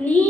ನೀ